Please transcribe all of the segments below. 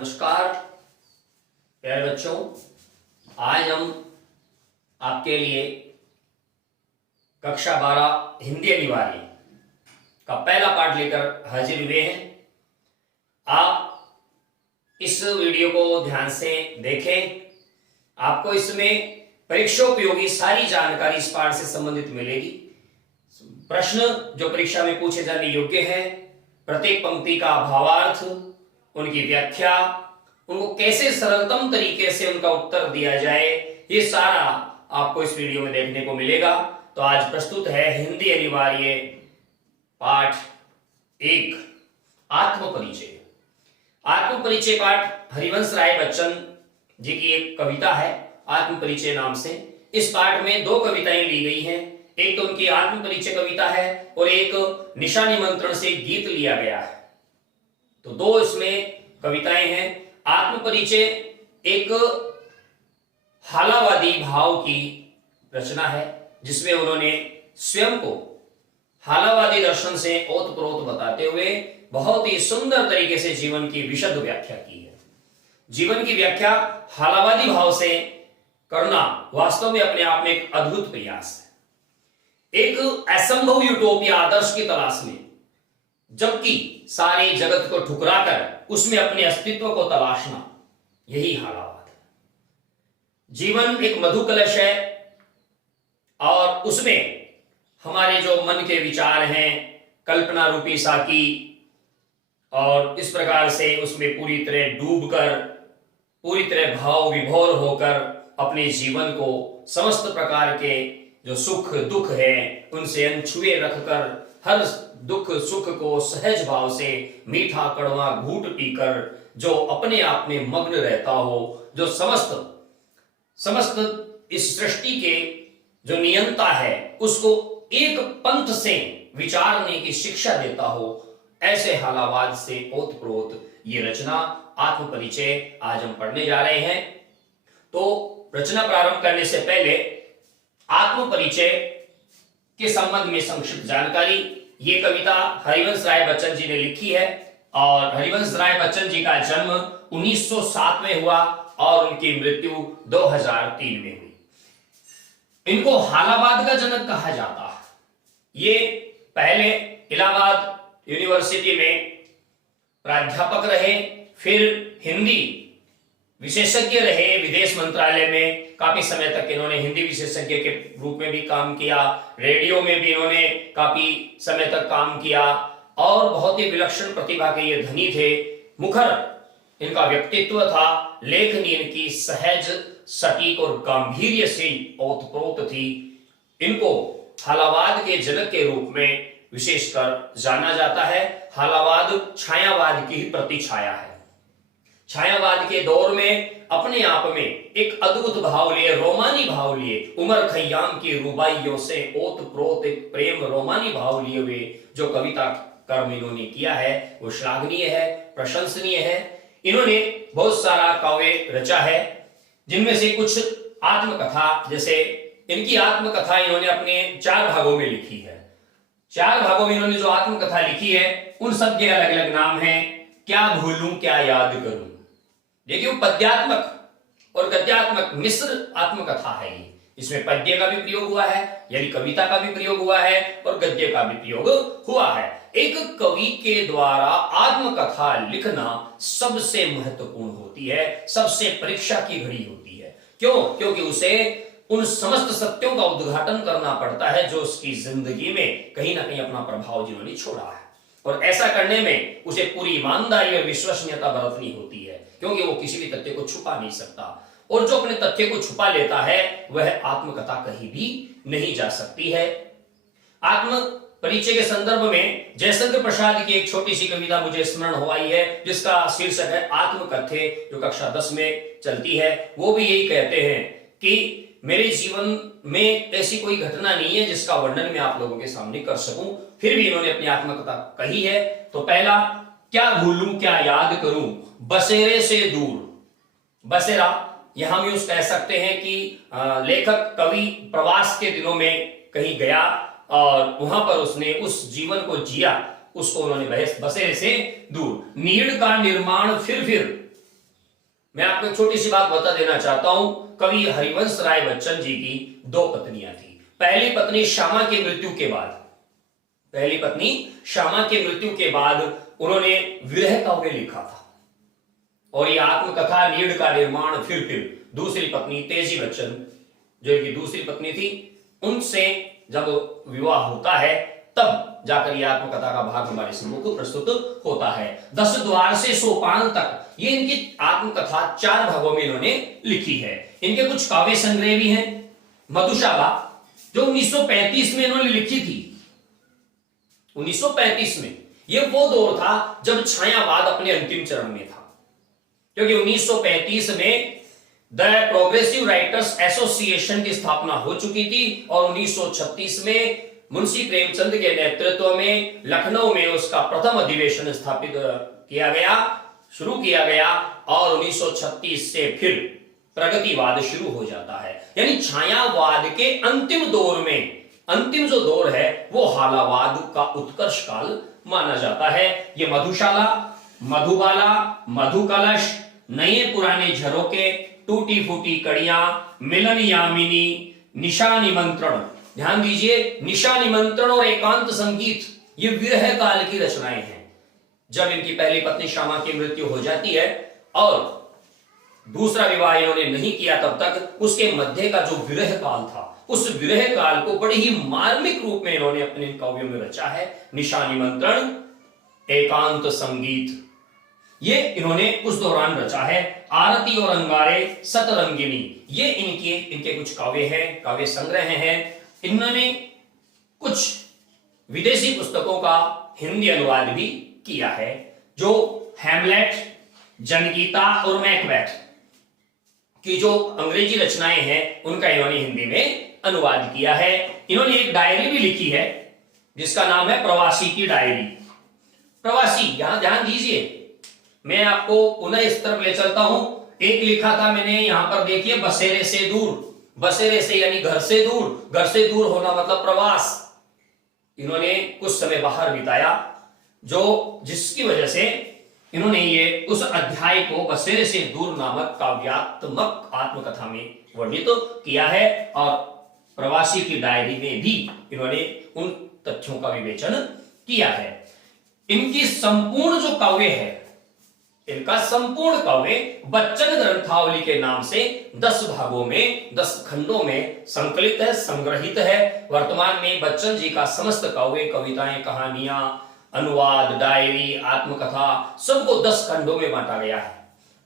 नमस्कार प्यारे बच्चों, आज हम आपके लिए कक्षा 12 हिंदी अनिवार्य का पहला पाठ लेकर हाजिर हुए हैं। आप इस वीडियो को ध्यान से देखें, आपको इसमें परीक्षा उपयोगी सारी जानकारी इस पाठ से संबंधित मिलेगी। प्रश्न जो परीक्षा में पूछे जाने योग्य हैं, प्रत्येक पंक्ति का भावार्थ, उनकी व्याख्या, उनको कैसे सरलतम तरीके से उनका उत्तर दिया जाए, ये सारा आपको इस वीडियो में देखने को मिलेगा। तो आज प्रस्तुत है हिंदी अनिवार्य पाठ 1 आत्मपरिचय। आत्मपरिचय पाठ हरिवंश राय बच्चन जी की एक कविता है आत्मपरिचय नाम से। इस पाठ में 2 कविताएं ली गई हैं। एक तो उनकी आत्मपरिचय कविता है और एक निशा निमंत्रण से गीत लिया गया है। तो 2 इसमें कविताएं हैं। आत्मपरिचय एक हालावादी भाव की रचना है, जिसमें उन्होंने स्वयं को हालावादी दर्शन से ओतप्रोत बताते हुए बहुत ही सुंदर तरीके से जीवन की विशद व्याख्या की है। जीवन की व्याख्या हालावादी भाव से करना वास्तव में अपने आप में एक अद्भुत प्रयास है। एक असंभव यूटोपिया आदर्श की तलाश में, जबकि सारे जगत को ठुकराकर उसमें अपने अस्तित्व को तलाशना, यही हालावाद है। जीवन एक मधु कलश है और उसमें हमारे जो मन के विचार हैं, कल्पना रूपी साकी, और इस प्रकार से उसमें पूरी तरह डूबकर, पूरी तरह भाव विभोर होकर अपने जीवन को समस्त प्रकार के जो सुख दुख है उनसे अनछुए रखकर हर दुख सुख को सहज भाव से मीठा कड़वा घूट पीकर जो अपने आप में मग्न रहता हो, जो समस्त इस सृष्टि के जो नियंता है उसको एक पंथ से विचारने की शिक्षा देता हो, ऐसे हालावाद से ओतप्रोत ये रचना आत्मपरिचय आज हम पढ़ने जा रहे हैं। तो रचना प्रारंभ करने से पहले आत्मपरिचय के संबंध में संक्षिप्त जानकारी। ये कविता हरिवंश राय बच्चन जी ने लिखी है और हरिवंश राय बच्चन जी का जन्म 1907 में हुआ और उनकी मृत्यु 2003 में हुई। इनको हालावाद का जनक कहा जाता है। ये पहले इलाहाबाद यूनिवर्सिटी में प्राध्यापक रहे, फिर हिंदी विशेषज्ञ रहे। विदेश मंत्रालय में काफी समय तक इन्होंने हिंदी विशेषज्ञ के रूप में भी काम किया। रेडियो में भी इन्होंने काफी समय तक काम किया और बहुत ही विलक्षण प्रतिभा के ये धनी थे। मुखर इनका व्यक्तित्व था, लेखनी इनकी सहज सटीक और गांभीर्य से ओतप्रोत थी। इनको हालावाद के जनक के रूप में विशेषकर जाना जाता है। हालावाद छायावाद की ही प्रतिछाया है। छायावाद के दौर में अपने आप में एक अद्भुत भाव लिए, रोमानी भाव लिए, उमर खय्याम की रुबाइयों से ओतप्रोत एक प्रेम रोमानी भाव लिए हुए जो कविता कर्म इन्होंने किया है वो श्लाघनीय है, प्रशंसनीय है। इन्होंने बहुत सारा काव्य रचा है, जिनमें से कुछ आत्मकथा, जैसे इनकी आत्मकथा इन्होंने अपने 4 भागों में लिखी है। 4 भागों में इन्होंने जो आत्मकथा लिखी है उन सब के अलग अलग नाम हैं। क्या भूलूं क्या याद करूं। देखिए, पद्यात्मक और गद्यात्मक मिश्र आत्मकथा है ये। इसमें पद्य का भी प्रयोग हुआ है, यानी कविता का भी प्रयोग हुआ है और गद्य का भी प्रयोग हुआ है। एक कवि के द्वारा आत्मकथा लिखना सबसे महत्वपूर्ण होती है, सबसे परीक्षा की घड़ी होती है। क्यों? क्योंकि उसे उन समस्त सत्यों का उद्घाटन करना पड़ता है जो उसकी जिंदगी में कहीं ना कहीं अपना प्रभाव जिन्होंने छोड़ा है, और ऐसा करने में उसे पूरी ईमानदारी और विश्वसनीयता बरतनी होती है, क्योंकि वो किसी भी तथ्य को छुपा नहीं सकता, और जो अपने तथ्य को छुपा लेता है वह आत्मकथा कहीं भी नहीं जा सकती है। आत्म परिचय के संदर्भ में जयशंकर प्रसाद की एक छोटी सी कविता मुझे स्मरण हो आई है, जिसका शीर्षक है आत्मकथे, जो कक्षा 10 में चलती है। वो भी यही कहते हैं कि मेरे जीवन में ऐसी कोई घटना नहीं है जिसका वर्णन मैं आप लोगों के सामने कर सकूं, फिर भी इन्होंने अपनी आत्मकथा कही है। तो पहला, क्या भूलूं क्या याद करूं बसेरे से दूर। बसेरा यहां हम यूज कह सकते हैं कि लेखक कवि प्रवास के दिनों में कहीं गया और वहां पर उसने उस जीवन को जिया, उसको उन्होंने बसेरे से दूर। नीड़ का निर्माण फिर मैं आपको एक छोटी सी बात बता देना चाहता हूं। कवि हरिवंश राय बच्चन जी की 2 पत्नियां थी। पहली पत्नी श्यामा की मृत्यु के बाद, पहली पत्नी श्यामा की मृत्यु के बाद उन्होंने विरह काव्य लिखा था, और ये आत्मकथा नीड़ का निर्माण फिर दूसरी पत्नी तेजी बच्चन, जो इनकी दूसरी पत्नी थी, उनसे जब विवाह होता है तब जाकर यह आत्मकथा का भाग हमारे सम्मुख प्रस्तुत होता है। 10 द्वार से सोपान तक ये इनकी आत्मकथा 4 भागों में इन्होंने लिखी है। इनके कुछ काव्य संग्रह भी हैं। मधुशाला जो 1935 में इन्होंने लिखी थी, 1935 में, यह वो दौर था जब छायावाद अपने अंतिम चरण में था, क्योंकि 1935 में द प्रोग्रेसिव राइटर्स एसोसिएशन की स्थापना हो चुकी थी और 1936 में मुंशी प्रेमचंद के नेतृत्व में लखनऊ में उसका प्रथम अधिवेशन स्थापित किया गया, शुरू किया गया, और 1936 से फिर प्रगतिवाद शुरू हो जाता है। यानी छायावाद के अंतिम दौर में, अंतिम जो दौर है वो हालावाद का उत्कर्ष काल माना जाता है। ये मधुशाला, मधुबाला, मधुकलश, नए पुराने झरोके, टूटी फूटी कड़ियां, मिलन यामिनी, निशा निमंत्रण, ध्यान दीजिए, निशा निमंत्रण और एकांत संगीत, ये विरह काल की रचनाएं हैं। जब इनकी पहली पत्नी श्यामा की मृत्यु हो जाती है और दूसरा विवाह इन्होंने नहीं किया तब तक, उसके मध्य का जो विरह काल था, उस विरह काल को बड़े ही मार्मिक रूप में इन्होंने अपने काव्यों में रचा है। निशा निमंत्रण, एकांत संगीत, ये इन्होंने उस दौरान रचा है। आरती और अंगारे, सतरंगिनी, ये इनके कुछ काव्य हैं, काव्य संग्रह हैं। इन्होंने कुछ विदेशी पुस्तकों का हिंदी अनुवाद भी किया है, जो हैमलेट, जनगीता और मैकबेथ की जो अंग्रेजी रचनाएं हैं उनका इन्होंने हिंदी में अनुवाद किया है। इन्होंने एक डायरी भी लिखी है जिसका नाम है प्रवासी की डायरी। प्रवासी, यहां ध्यान दीजिए, मैं आपको पुनः इस तरफ ले चलता हूं। एक लिखा था मैंने, यहां पर देखिए, बसेरे से दूर, बसेरे से यानी घर से दूर, घर से दूर होना मतलब प्रवास। इन्होंने कुछ समय बाहर बिताया, जो जिसकी वजह से इन्होंने ये उस अध्याय को बसेरे से दूर नामक काव्यात्मक आत्मकथा में वर्णित किया है, और प्रवासी की डायरी में भी इन्होंने उन तथ्यों का विवेचन किया है। इनकी संपूर्ण जो काव्य है, इनका संपूर्ण काव्य बच्चन ग्रंथावली के नाम से 10 भागों में, 10 खंडों में संकलित है, संग्रहित है। वर्तमान में बच्चन जी का समस्त काव्य, कविताएं, कहानियां, अनुवाद, डायरी, आत्मकथा, सबको 10 खंडों में बांटा गया है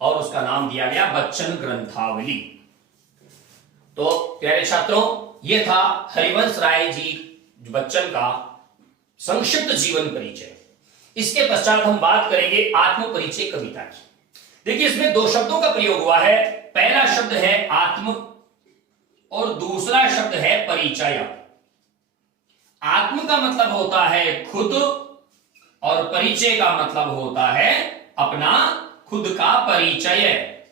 और उसका नाम दिया गया बच्चन ग्रंथावली। तो प्यारे छात्रों, यह था हरिवंश राय जी बच्चन का संक्षिप्त जीवन परिचय। इसके पश्चात हम बात करेंगे आत्म परिचय कविता की। देखिए, इसमें 2 शब्दों का प्रयोग हुआ है। पहला शब्द है आत्म और दूसरा शब्द है परिचय। आत्म का मतलब होता है खुद और परिचय का मतलब होता है अपना खुद का परिचय।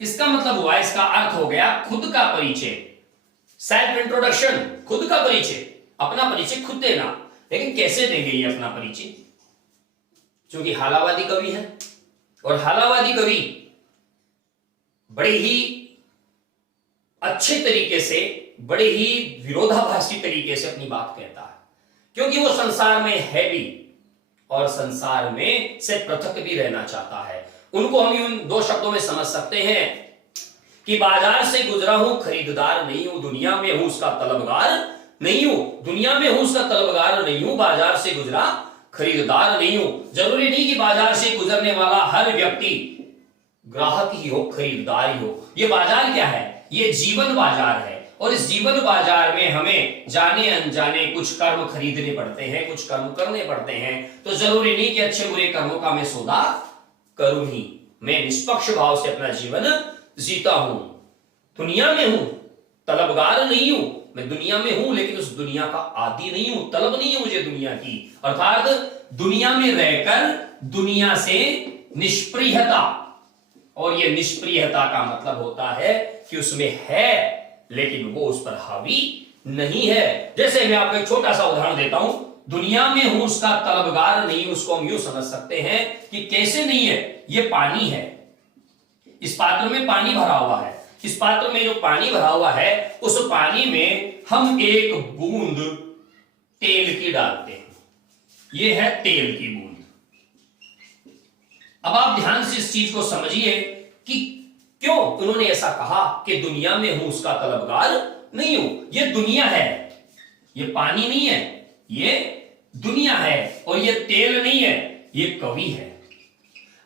इसका मतलब हुआ, इसका अर्थ हो गया खुद का परिचय, सेल्फ इंट्रोडक्शन, खुद का परिचय, अपना परिचय खुद देना। लेकिन कैसे देंगे ये अपना परिचय? क्योंकि हालावादी कवि है और हालावादी कवि बड़े ही अच्छे तरीके से, बड़े ही विरोधाभासी तरीके से अपनी बात कहता है, क्योंकि वो संसार में है भी और संसार में से पृथक भी रहना चाहता है। उनको हम इन 2 शब्दों में समझ सकते हैं कि बाजार से गुजरा हूं, खरीददार नहीं हूं, दुनिया में हूं उसका तलबगार नहीं हूं, दुनिया में हूं उसका तलबगार नहीं हूं, बाजार से गुजरा खरीददार नहीं हूं। जरूरी नहीं कि बाजार से गुजरने वाला हर व्यक्ति ग्राहक ही हो, खरीददार ही हो। ये बाजार क्या है? ये जीवन बाजार है, और इस जीवन बाजार में हमें जाने अनजाने कुछ कर्म खरीदने पड़ते हैं, कुछ कर्म करने पड़ते हैं। तो जरूरी नहीं कि अच्छे बुरे कर्मों का मैं सौदा करूं ही, मैं निष्पक्ष भाव से अपना जीवन जीता हूं। दुनिया में हूं, तलबगार नहीं हूं, मैं दुनिया में हूं लेकिन उस दुनिया का आदी नहीं हूं, तलब नहीं है मुझे दुनिया की। अर्थात दुनिया में रहकर दुनिया से निष्प्रियता, और यह निष्प्रियता का मतलब होता है कि उसमें है लेकिन वो उस पर हावी नहीं है। जैसे मैं आपको एक छोटा सा उदाहरण देता हूं, दुनिया में हूं उसका तलबगार नहीं, उसको हम यूं समझ सकते हैं कि कैसे नहीं है, ये पानी है, इस पात्र में पानी भरा हुआ है, इस पात्र में जो पानी भरा हुआ है उस पानी में हम एक बूंद तेल की डालते हैं, यह है तेल की बूंद। अब आप ध्यान से इस चीज को समझिए कि क्यों उन्होंने ऐसा कहा कि दुनिया में हूं उसका तलबगार नहीं हूं। यह दुनिया है, यह पानी नहीं है, यह दुनिया है, और यह तेल नहीं है, यह कवि है।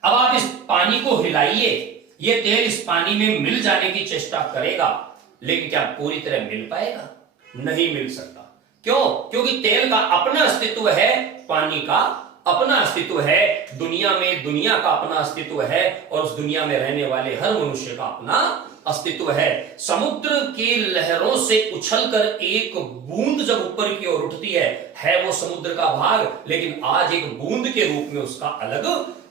अब आप इस पानी को हिलाइए, यह तेल इस पानी में मिल जाने की चेष्टा करेगा, लेकिन क्या पूरी तरह मिल पाएगा? नहीं मिल सकता। क्यों? क्योंकि तेल का अपना अस्तित्व है, पानी का अपना अस्तित्व है, दुनिया में दुनिया का अपना अस्तित्व है, और उस दुनिया में रहने वाले हर मनुष्य का अपना अस्तित्व है। समुद्र की लहरों से उछलकर एक बूंद जब ऊपर की ओर उठती है वो समुद्र का भाग, लेकिन आज एक बूंद के रूप में उसका अलग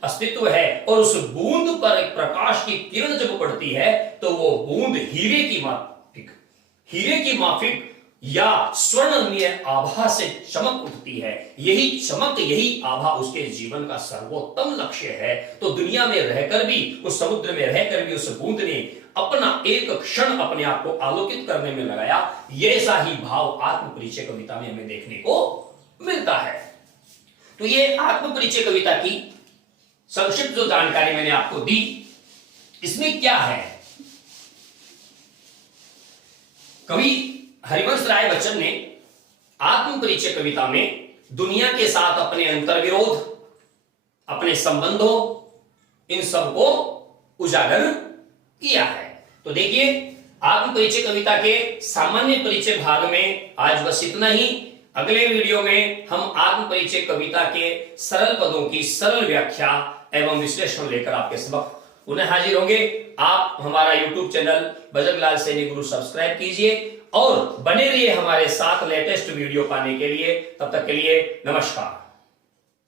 अस्तित्व है। और उस बूंद पर एक प्रकाश की किरण जब पड़ती है तो वो बूंद हीरे की माफिक या स्वर्णमय आभा से चमक उठती है। यही चमक, यही आभा उसके जीवन का सर्वोत्तम लक्ष्य है। तो दुनिया में रहकर भी, उस समुद्र में रहकर भी उस बूंद ने अपना एक क्षण अपने आप को आलोकित करने में लगाया। ऐसा ही भाव आत्मपरिचय कविता में हमें देखने को मिलता है। तो ये आत्मपरिचय कविता की संक्षिप्त जो जानकारी मैंने आपको दी, इसमें क्या है? कवि हरिवंश राय बच्चन ने आत्मपरिचय कविता में दुनिया के साथ अपने अंतर्विरोध, अपने संबंधों, इन सबको उजागर किया है। तो देखिए, आत्मपरिचय कविता के सामान्य परिचय भाग में आज बस इतना ही। अगले वीडियो में हम आत्मपरिचय कविता के सरल पदों की सरल व्याख्या एवं विश्लेषण लेकर आपके समक्ष पुनः हाजिर होंगे। आप हमारा YouTube चैनल बजरंगलाल सैनी गुरु सब्सक्राइब कीजिए और बने रहिए हमारे साथ लेटेस्ट वीडियो पाने के लिए। तब तक के लिए नमस्कार।